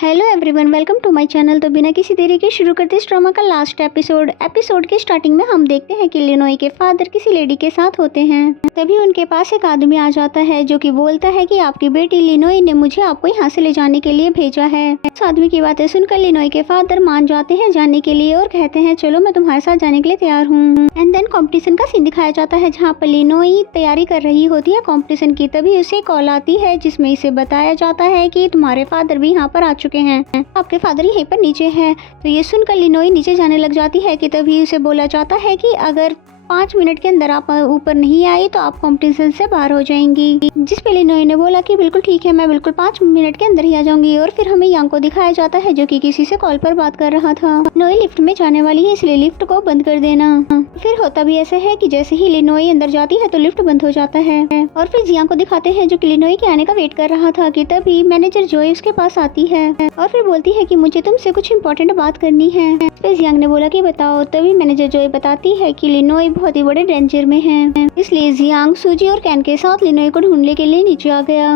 Hello everyone, welcome to my channel. तो बिना किसी देरी के शुरू करते इस ड्रामा का लास्ट एपिसोड के स्टार्टिंग में हम देखते हैं कि लिनोई के फादर किसी लेडी के साथ होते हैं। तभी उनके पास एक आदमी आ जाता है जो कि बोलता है कि आपकी बेटी लिनोई ने मुझे आपको यहाँ से ले जाने के लिए भेजा है। उस आदमी की बातें सुनकर लिनोई के फादर मान जाते हैं जाने के लिए और कहते हैं चलो मैं तुम्हारे साथ जाने के लिए तैयार हूँ। एंड देन कॉम्पिटिशन का सीन दिखाया जाता है जहाँ पर लिनोई तैयारी कर रही होती है कॉम्पिटिशन की। तभी उसे कॉल आती है जिसमें इसे बताया जाता है कि तुम्हारे फादर भी यहाँ पर आ चुके हैं, आपके फादर यहीं पर नीचे हैं। तो ये सुनकर लिनोई नीचे जाने लग जाती है कि तभी उसे बोला जाता है कि अगर 5 मिनट के अंदर आप ऊपर नहीं आई तो आप कंपटीशन से बाहर हो जाएंगी। जिस पे लिनोई ने बोला कि बिल्कुल ठीक है, मैं बिल्कुल 5 मिनट के अंदर ही आ जाऊंगी। और फिर हमें यांग को दिखाया जाता है जो कि किसी से कॉल पर बात कर रहा था। लिनोई लिफ्ट में जाने वाली है इसलिए लिफ्ट को बंद कर देना। फिर होता भी ऐसा है कि जैसे ही लिनोई अंदर जाती है तो लिफ्ट बंद हो जाता है। और फिर जियांग को दिखाते हैं जो कि लिनोई के आने का वेट कर रहा था कि तभी मैनेजर जोई उसके पास आती है और फिर बोलती है कि मुझे तुमसे कुछ इम्पोर्टेंट बात करनी है। फिर जियांग ने बोला कि बताओ। तभी मैनेजर जोई बताती है कि लिनोई बहुत ही बड़े डेंजर में है, इसलिए जियांग, सूजी और कैन के साथ लिनोई को ढूंढने के लिए नीचे आ गया।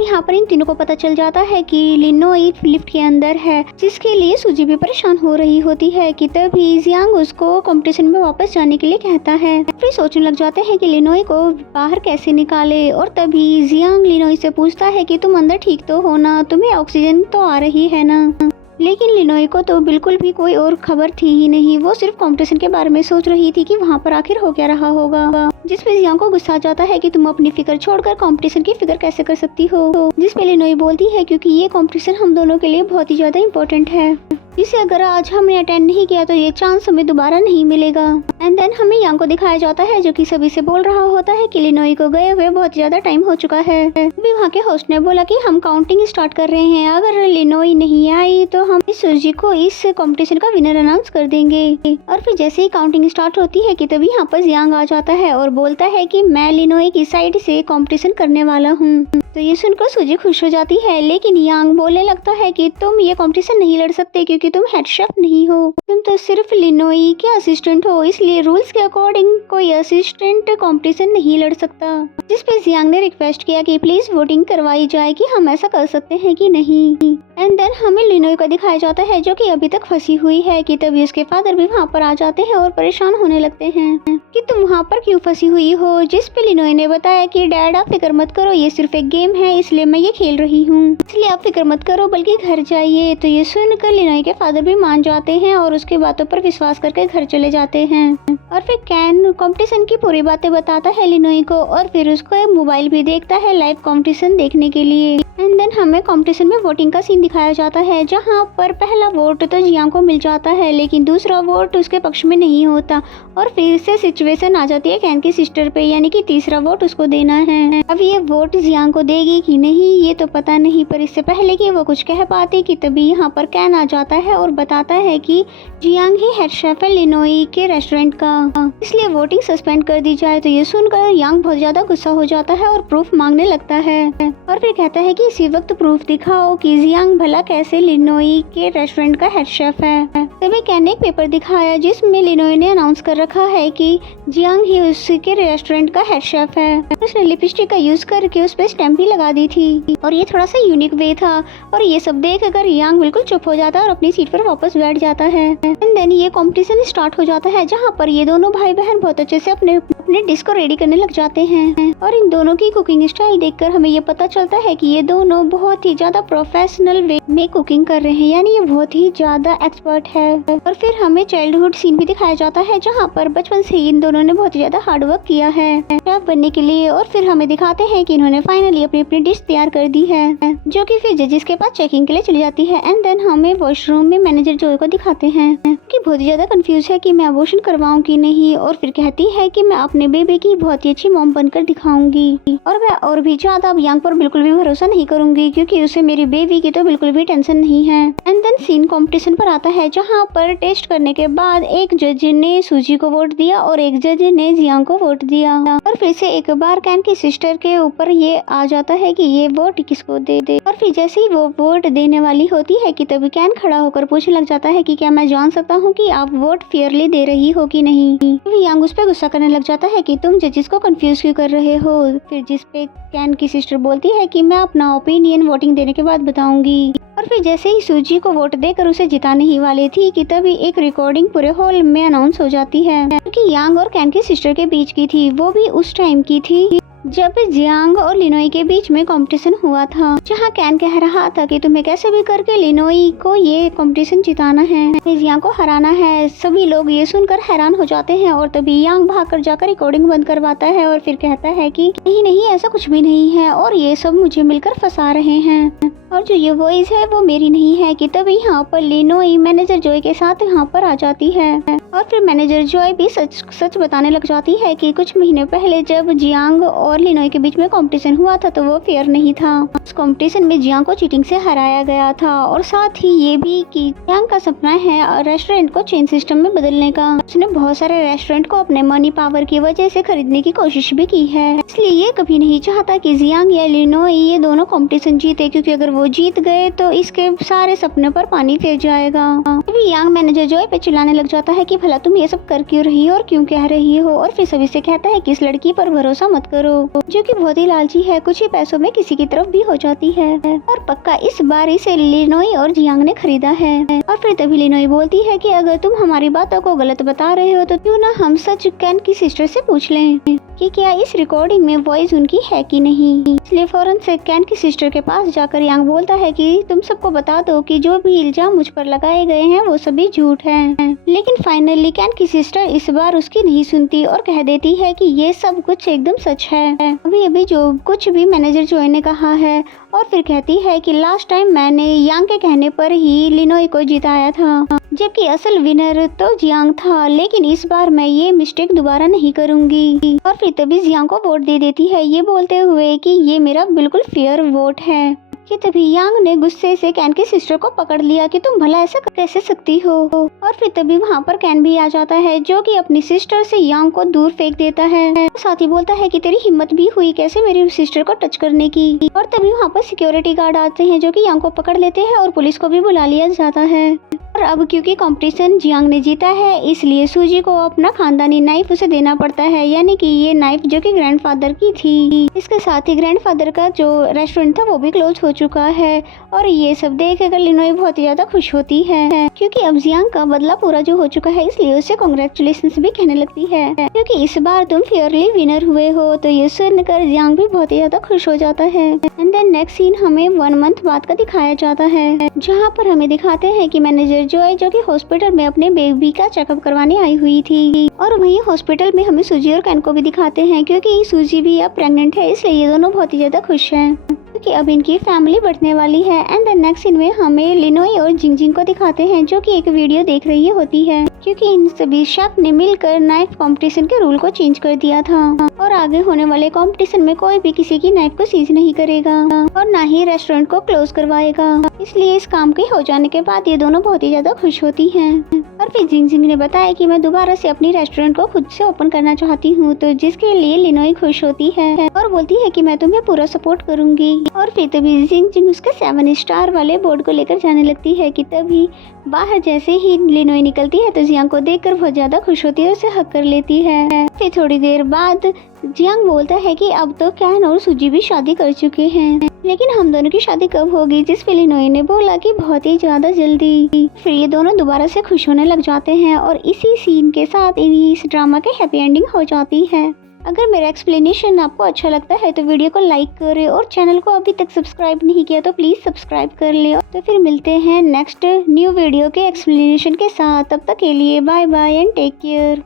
यहाँ पर इन तीनों को पता चल जाता है कि लिनोई लिफ्ट के अंदर है, जिसके लिए सूजी भी परेशान हो रही होती है कि तभी जियांग उसको कंपटीशन में वापस जाने के लिए कहता है। फिर सोचने लग जाते हैं कि लिनोई को बाहर कैसे निकाले। और तभी जियांग लिनोई से पूछता है कि तुम अंदर ठीक तो हो ना, तुम्हें ऑक्सीजन तो आ रही है ना। लेकिन लिनोई को तो बिल्कुल भी कोई और खबर थी ही नहीं, वो सिर्फ कंपटीशन के बारे में सोच रही थी कि वहाँ पर आखिर हो क्या रहा होगा। जिसपे जियांग को गुस्सा आ जाता है कि तुम अपनी फिक्र छोड़कर कंपटीशन की फिक्र कैसे कर सकती हो। जिसपे लिनोई बोलती है क्योंकि ये कंपटीशन हम दोनों के लिए बहुत ही ज्यादा इम्पोर्टेंट है, जिसे अगर आज हमने अटेंड नहीं किया तो ये चांस हमें दोबारा नहीं मिलेगा। एंड देन हमें यांग को दिखाया जाता है जो कि सभी से बोल रहा होता है कि लिनोई को गए हुए बहुत ज्यादा टाइम हो चुका है। अभी वहाँ के होस्ट ने बोला कि हम काउंटिंग स्टार्ट कर रहे हैं, अगर लिनोई नहीं आई तो हम इस सूजी को इस कंपटीशन का विनर अनाउंस कर देंगे। और फिर जैसे ही काउंटिंग स्टार्ट होती है कि तभी यहाँ पर जियांग आ जाता है और बोलता है कि मैं लिनोई की साइड से कंपटीशन करने वाला हूँ। तो ये सुनकर सूजी खुश हो जाती है, लेकिन यांग बोलने लगता है कि तुम ये कंपटीशन नहीं लड़ सकते क्योंकि तुम हेड शेफ नहीं हो, तुम तो सिर्फ लिनोई के असिस्टेंट हो, इसलिए रूल्स के अकॉर्डिंग कोई असिस्टेंट कंपटीशन नहीं लड़ सकता। जिस पे जियांग ने रिक्वेस्ट किया कि प्लीज वोटिंग करवाई जाए कि हम ऐसा कर सकते हैं कि नहीं। एंड देन हमें लिनोई को दिखाया जाता है जो कि अभी तक फंसी हुई है कि तभी उसके फादर भी वहाँ पर आ जाते हैं और परेशान होने लगते हैं कि तुम वहाँ पर क्यों फंसी हुई हो। जिस पे लिनोई ने बताया कि डैड आप फिक्र मत करो, ये सिर्फ एक गेम है इसलिए मैं ये खेल रही हूँ, इसलिए आप फिक्र मत करो बल्कि घर जाइए। तो ये सुनकर लिनोई के फादर भी मान जाते हैं और उसकी बातों पर विश्वास करके घर चले जाते हैं। और फिर कैन कंपटीशन की पूरी बातें बताता है लिनोई को और फिर उसको एक मोबाइल भी देखता है लाइव कंपटीशन देखने के लिए। एंड देन हमें कंपटीशन में वोटिंग का सीन दिखाया जाता है जहाँ पर पहला वोट तो जियांग को मिल जाता है लेकिन दूसरा वोट उसके पक्ष में नहीं होता और फिर से सिचुएशन आ जाती है कैन की सिस्टर पे, यानी कि तीसरा वोट उसको देना है। अब ये वोट जियांग को देगी कि नहीं ये तो पता नहीं, पर इससे पहले कि वो कुछ कह पाती कि तभी यहाँ पर कैन आ जाता है और बताता है कि जियांग ही हेड शेफ है लिनोई के रेस्टोरेंट का, इसलिए वोटिंग सस्पेंड कर दी जाए। तो ये सुनकर यांग बहुत ज्यादा गुस्सा हो जाता है और प्रूफ मांगने लगता है और फिर कहता है कि इसी वक्त प्रूफ दिखाओ कि जियांग भला कैसे लिनोई के रेस्टोरेंट का हेड शेफ है। तभी कैन ने एक पेपर दिखाया जिसमें लिनोई ने अनाउंस कर रखा है कि जियांग ही उसके रेस्टोरेंट का हेड शेफ है। उसने लिपस्टिक का यूज करके उस पर स्टैम्प भी लगा दी थी और ये थोड़ा सा यूनिक वे था। और ये सब देख कर यांग बिल्कुल चुप हो जाता है और अपनी सीट पर वापस बैठ जाता है। एंड देन ये कंपटीशन स्टार्ट हो जाता है जहाँ पर ये दोनों भाई बहन बहुत अच्छे से अपने डिश को रेडी करने लग जाते हैं। और इन दोनों की कुकिंग स्टाइल देखकर हमें ये पता चलता है कि ये दोनों बहुत ही ज्यादा प्रोफेशनल वे में कुकिंग कर रहे हैं, यानी ये बहुत ही ज्यादा एक्सपर्ट है। और फिर हमें चाइल्डहुड सीन भी दिखाया जाता है जहाँ पर बचपन से ही इन दोनों ने बहुत ज्यादा हार्ड वर्क किया है शेफ बनने के लिए। और फिर हमें दिखाते हैं कि इन्होंने फाइनली अपनी अपनी डिश तैयार कर दी है जो कि फिर जजेस के पास चेकिंग के लिए चली जाती है। एंड देन हमें वॉशरूम में मैनेजर जोई को दिखाते हैं कि बहुत ही ज्यादा कंफ्यूज है कि मैं अबॉर्शन करवाऊं कि नहीं। और फिर कहती है कि मैं अपने बेबी की बहुत ही अच्छी मॉम बनकर दिखाऊंगी और मैं और भी ज्यादा अब यांग पर बिल्कुल भी भरोसा नहीं करूंगी क्योंकि उसे मेरी बेबी की तो बिल्कुल भी टेंशन नहीं है। एंड देन सीन कंपटीशन पर आता है जहाँ पर टेस्ट करने के बाद एक जज ने सूजी को वोट दिया और एक जज ने जियांग को वोट दिया। और फिर से एक बार कैन की सिस्टर के ऊपर ये आ जाता है कि ये वोट किसको दे दे। और फिर जैसे ही वो वोट देने वाली होती है कि तभी कैन खड़ा होकर पूछने लग जाता है कि क्या मैं जान सकता हूँ कि आप वोट फेयरली दे रही हो कि नहीं। तो यांग उस पर गुस्सा करने लग जाता है कि तुम जजेस को कंफ्यूज क्यों कर रहे हो। फिर जिस पे कैन की सिस्टर बोलती है कि मैं अपना अपना ओपिनियन वोटिंग देने के बाद बताऊंगी। और फिर जैसे ही सूजी को वोट देकर उसे जिताने ही वाले थी कि तभी एक रिकॉर्डिंग पूरे हॉल में अनाउंस हो जाती है, क्योंकि यांग और कैन की सिस्टर के बीच की थी। वो भी उस टाइम की थी जब जियांग और लिनोई के बीच में कंपटीशन हुआ था, जहां कैन कह रहा था कि तुम्हें कैसे भी करके लिनोई को ये कंपटीशन जिताना है, जियांग को हराना है। सभी लोग ये सुनकर हैरान हो जाते हैं और तभी यांग भागकर जाकर रिकॉर्डिंग बंद करवाता है और फिर कहता है कि नहीं ऐसा कुछ भी नहीं है और ये सब मुझे मिलकर फंसा रहे हैं और जो ये वॉइस है वो मेरी नहीं है। कि तभी यहाँ पर लिनोई मैनेजर जॉय के साथ यहाँ पर आ जाती है और फिर मैनेजर जॉय भी सच बताने लग जाती है कि कुछ महीने पहले जब जियांग और लिनोई के बीच में कंपटीशन हुआ था तो वो फेयर नहीं था। उस कंपटीशन में जियांग को चीटिंग से हराया गया था और साथ ही ये भी कि जियांग का सपना है रेस्टोरेंट को चेन सिस्टम में बदलने का। उसने बहुत सारे रेस्टोरेंट को अपने मनी पावर की वजह से खरीदने की कोशिश भी की है, इसलिए ये कभी नहीं चाहता कि जियांग या लिनोई ये दोनों कंपटीशन जीते, क्योंकि अगर वो जीत गए तो इसके सारे सपने पर पानी फिर जाएगा। तभी यांग मैनेजर जॉय पे चिल्लाने लग जाता है कि भला तुम ये सब कर क्यों रही हो और क्यों कह रही हो, और फिर सभी से कहता है कि इस लड़की पर भरोसा मत करो जो कि बहुत ही लालची है, कुछ ही पैसों में किसी की तरफ भी हो जाती है और पक्का इस बार इसे लिनोई और जियांग ने खरीदा है। और फिर तभी लिनोई बोलती है कि अगर तुम हमारी बातों को गलत बता रहे हो तो क्यों ना हम सच कैन की सिस्टर से पूछ लें कि क्या इस रिकॉर्डिंग में वॉइस उनकी है कि नहीं। इसलिए फौरन से कैन की सिस्टर के पास जाकर यांग बोलता है कि तुम सबको बता दो कि जो भी इल्जाम मुझ पर लगाए गए हैं वो सभी झूठ हैं। लेकिन फाइनली कैन की सिस्टर इस बार उसकी नहीं सुनती और कह देती है कि ये सब कुछ एकदम सच है, अभी जो कुछ भी मैनेजर जॉय ने कहा है। और फिर कहती है कि लास्ट टाइम मैंने यांग के कहने पर ही लिनोई को जिताया था, जबकि असल विनर तो जियांग था, लेकिन इस बार मैं ये मिस्टेक दोबारा नहीं करूंगी। और फिर तभी जियांग को वोट दे देती है, ये बोलते हुए कि ये मेरा बिल्कुल फेयर वोट है। कि तभी यांग ने गुस्से से कैन की सिस्टर को पकड़ लिया कि तुम भला ऐसा कैसे सकती हो। और फिर तभी वहाँ पर कैन भी आ जाता है जो कि अपनी सिस्टर से यांग को दूर फेंक देता है। साथ ही बोलता है कि तेरी हिम्मत भी हुई कैसे मेरी सिस्टर को टच करने की। और तभी वहाँ पर सिक्योरिटी गार्ड आते हैं जो कि यांग को पकड़ लेते हैं और पुलिस को भी बुला लिया जाता है। और अब क्योंकि कंपटीशन जियांग ने जीता है इसलिए सूजी को अपना खानदानी नाइफ उसे देना पड़ता है, यानी कि ये नाइफ जो कि ग्रैंडफादर की थी। इसके साथ ही ग्रैंडफादर का जो रेस्टोरेंट था वो भी क्लोज हो चुका है। और ये सब देखकर लिनोई बहुत ही ज्यादा खुश होती है क्योंकि अब जियांग का बदला पूरा जो हो चुका है, इसलिए उसे कांग्रेचुलेशंस भी कहने लगती है क्योंकि इस बार तुम फेयरली विनर हुए हो। तो ये सुनकर जियांग भी बहुत ही ज्यादा खुश हो जाता है। एंड देन नेक्स्ट सीन हमें 1 मंथ बाद का दिखाया जाता है, जहाँ पर हमें दिखाते हैं कि मैनेजर जॉय जो कि हॉस्पिटल में अपने बेबी का चेकअप करवाने आई हुई थी। और वहीं हॉस्पिटल में हमें सूजी और कैन को भी दिखाते हैं क्योंकि सूजी भी अब प्रेग्नेंट है, इसलिए ये दोनों बहुत ही ज्यादा खुश हैं क्योंकि अब इनकी फैमिली बढ़ने वाली है। एंड द नेक्स्ट सीन में हमें लिनोई और जिंगजिंग को दिखाते हैं जो कि एक वीडियो देख रही होती है क्योंकि इन सभी शख्स ने मिलकर नाइफ कंपटीशन के रूल को चेंज कर दिया था और आगे होने वाले कंपटीशन में कोई भी किसी की नाइफ को सीज नहीं करेगा और ना ही रेस्टोरेंट को क्लोज करवाएगा। इसलिए इस काम के हो जाने के बाद ये दोनों बहुत ही ज्यादा खुश होती हैं। और फिर जिंगजिंग ने बताया कि मैं दोबारा से अपनी रेस्टोरेंट को खुद से ओपन करना चाहती हूँ, तो जिसके लिए लिनोई खुश होती है और बोलती है कि मैं तुम्हें पूरा सपोर्ट करूंगी। और फिर तभी जिंगजिंग उसके 7 स्टार वाले बोर्ड को लेकर जाने लगती है कि तभी बाहर जैसे ही लिनोई निकलती है तो जियांग को देखकर बहुत ज्यादा खुश होती है और उसे हक कर लेती है। फिर थोड़ी देर बाद जियांग बोलता है कि अब तो कैन और सूजी भी शादी कर चुके हैं, लेकिन हम दोनों की शादी कब होगी, जिस पे लिनोई ने बोला कि बहुत ही ज्यादा जल्दी। फिर ये दोनों दोबारा से खुश होने लग जाते हैं और इसी सीन के साथ इस ड्रामा के हैप्पी एंडिंग हो जाती है। अगर मेरा एक्सप्लेनेशन आपको अच्छा लगता है तो वीडियो को लाइक करें और चैनल को अभी तक सब्सक्राइब नहीं किया तो प्लीज सब्सक्राइब कर ले। तो फिर मिलते हैं नेक्स्ट न्यू वीडियो के एक्सप्लेनेशन के साथ। तब तक के लिए bye bye and take care.